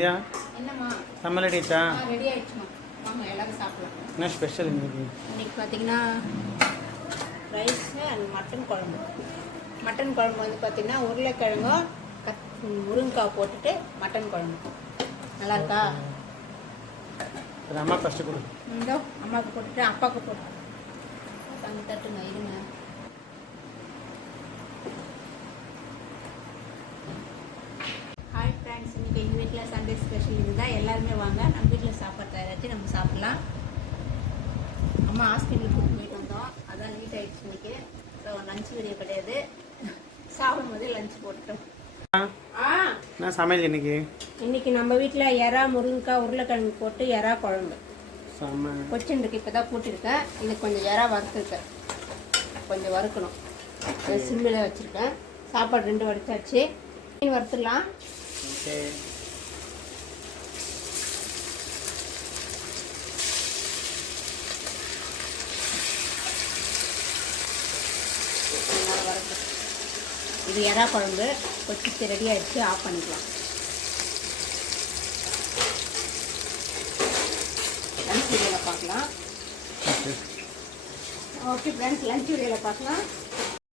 என்னம்மா சமையல் ரெடியாச்சா? ரெடி ஆயிடுச்சுமா, வாங்க எல்லாரும் சாப்பிடலாம். என்ன ஸ்பெஷல் இன்னைக்கு? இன்னைக்கு பார்த்தீங்கன்னா ரைஸ் அண்ட் மட்டன் குழம்பு. மட்டன் குழம்பு வந்து பார்த்தீங்கன்னா உருளைக்கிழங்கும் முருங்கைக்காய் போட்டுட்டு மட்டன் குழம்பு. நல்லா இருக்கா? அம்மா ஃபஸ்ட்டு கொடு. இதோ அம்மாவுக்கு போட்டுட்டு அப்பாவுக்கு போட்டு அங்கே தட்டுங்க. இருங்க. ஹாய் ஃப்ரெண்ட்ஸ், இன்றைக்கி எங்கள் வீட்டில் சண்டே ஸ்பெஷல் இதுதான். எல்லாருமே வாங்க, நம்ம வீட்டில் சாப்பாடு தயாராச்சு, நம்ம சாப்பிட்லாம். அம்மா ஹாஸ்பிட்டலுக்கு கூப்பிட்டு போயிட்டு வந்தோம், அதான் லேட் ஆகிடுச்சு இன்றைக்கி. ஸோ லஞ்ச் வீடியோ கிடையாது, சாப்பிடும் போதே லஞ்ச் போட்டோம். நான் சமையல் இன்னைக்கு நம்ம வீட்டில் எறா முருங்கைக்காய் உருளைக்கிழங்கு போட்டு எறா குழம்பு கொச்சின் இருக்கு. இப்போ தான் போட்டிருக்கேன். இது கொஞ்சம் எறா வறுத்துருக்கேன், கொஞ்சம் வறுக்கணும். சிம்மில் வச்சுருக்கேன். சாப்பாடு 2 வடிச்சாச்சு. மீன் வறுத்துடலாம். இது எறா குழம்பு கொச்சிச்சு ரெடி ஆகிடுச்சு. ஆஃப் பண்ணிக்கலாம். லஞ்ச் வீடியோவில் பார்க்கலாம். ஓகே ஃப்ரெண்ட்ஸ், லஞ்ச் வீடியோவில் பார்க்கலாம்.